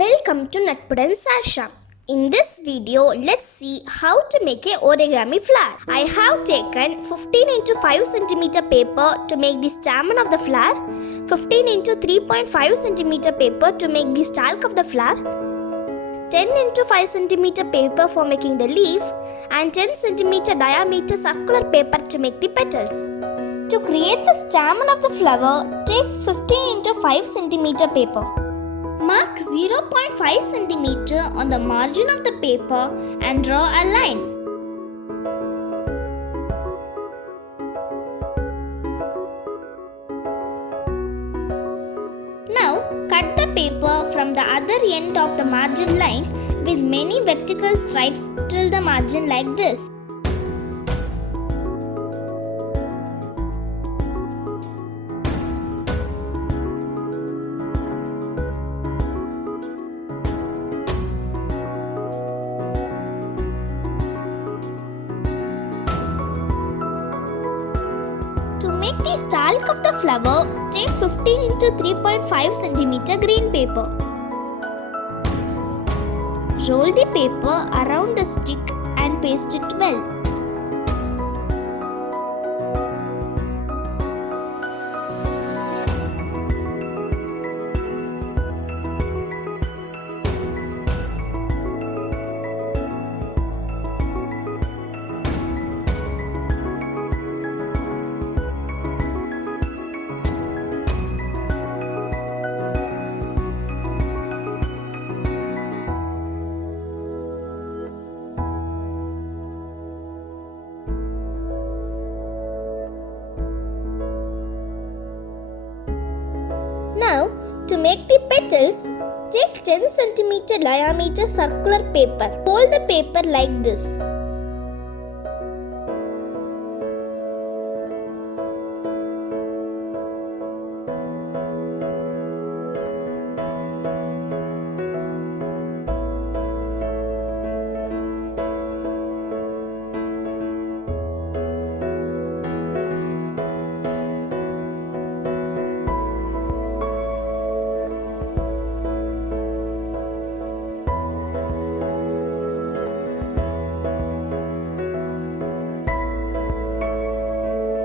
Welcome to Natpudan Sasha. In this video, let's see how to make a origami flower. I have taken 15 into 5 cm paper to make the stamen of the flower, 15 into 3.5 cm paper to make the stalk of the flower, 10 into 5 cm paper for making the leaf, and 10 cm diameter circular paper to make the petals. To create the stamen of the flower, take 15 into 5 cm paper. Mark 0.5 cm on the margin of the paper and draw a line. Now cut the paper from the other end of the margin line with many vertical stripes till the margin like this. To make the stalk of the flower, take 15 into 3.5 cm green paper. Roll the paper around the stick and paste it well. Now, to make the petals, take 10 cm diameter circular paper. Fold the paper like this.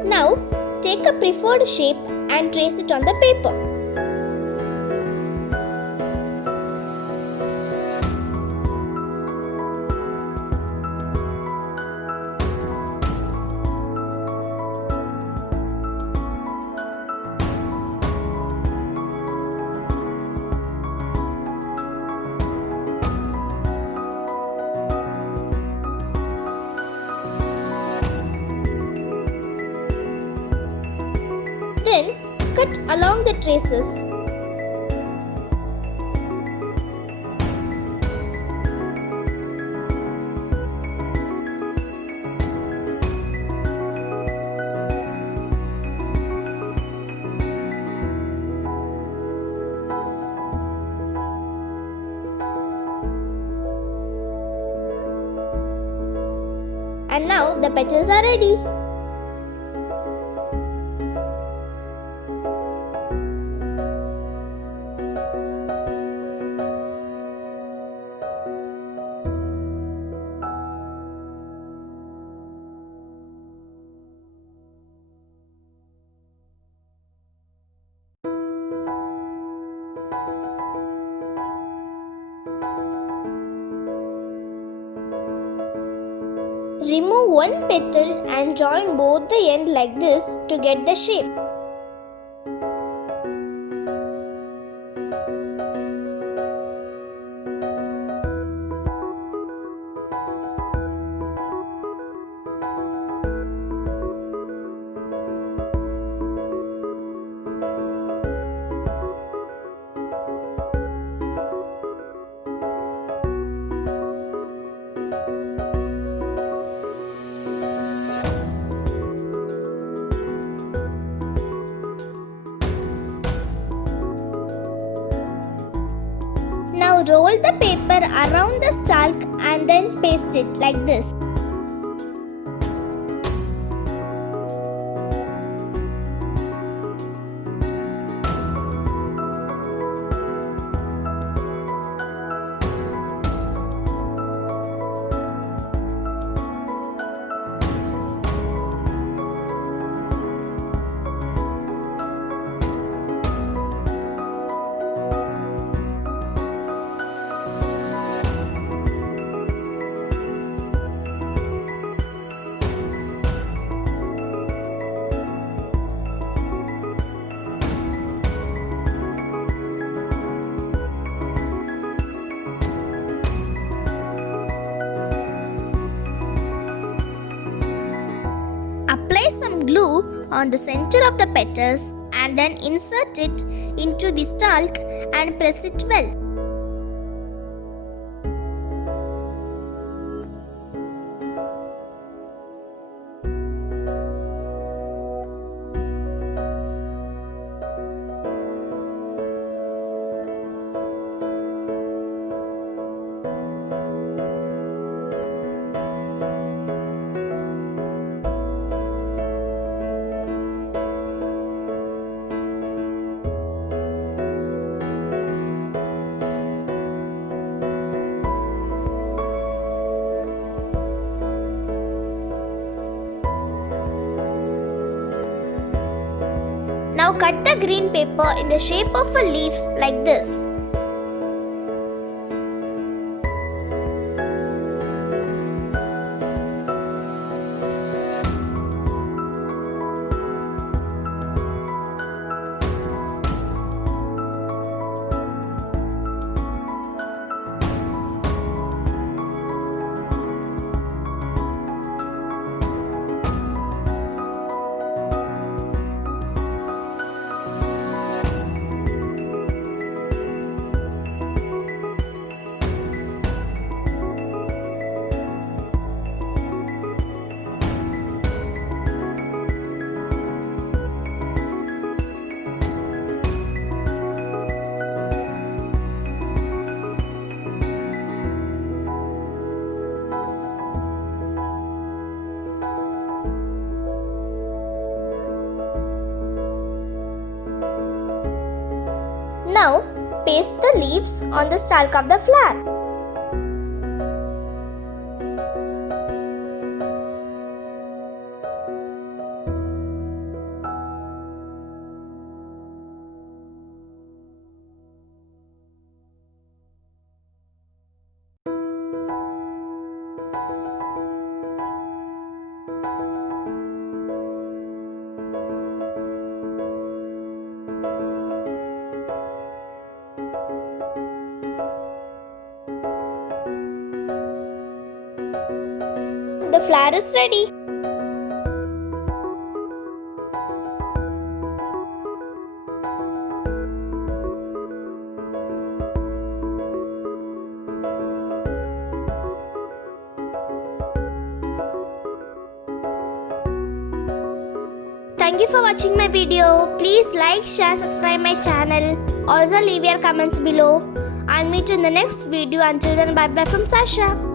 Now, take a preferred shape and trace it on the paper. Then, cut along the traces. And now the petals are ready. Remove one petal and join both the ends like this to get the shape. Now roll the paper around the stalk and then paste it like this. some glue on the center of the petals and then insert it into the stalk and press it well. Now cut the green paper in the shape of a leaf like this. Now, paste the leaves on the stalk of the flower. The flower is ready. Thank you for watching my video. Please like, share, subscribe my channel. Also leave your comments below. I'll meet you in the next video. Until then, bye bye from Sasha.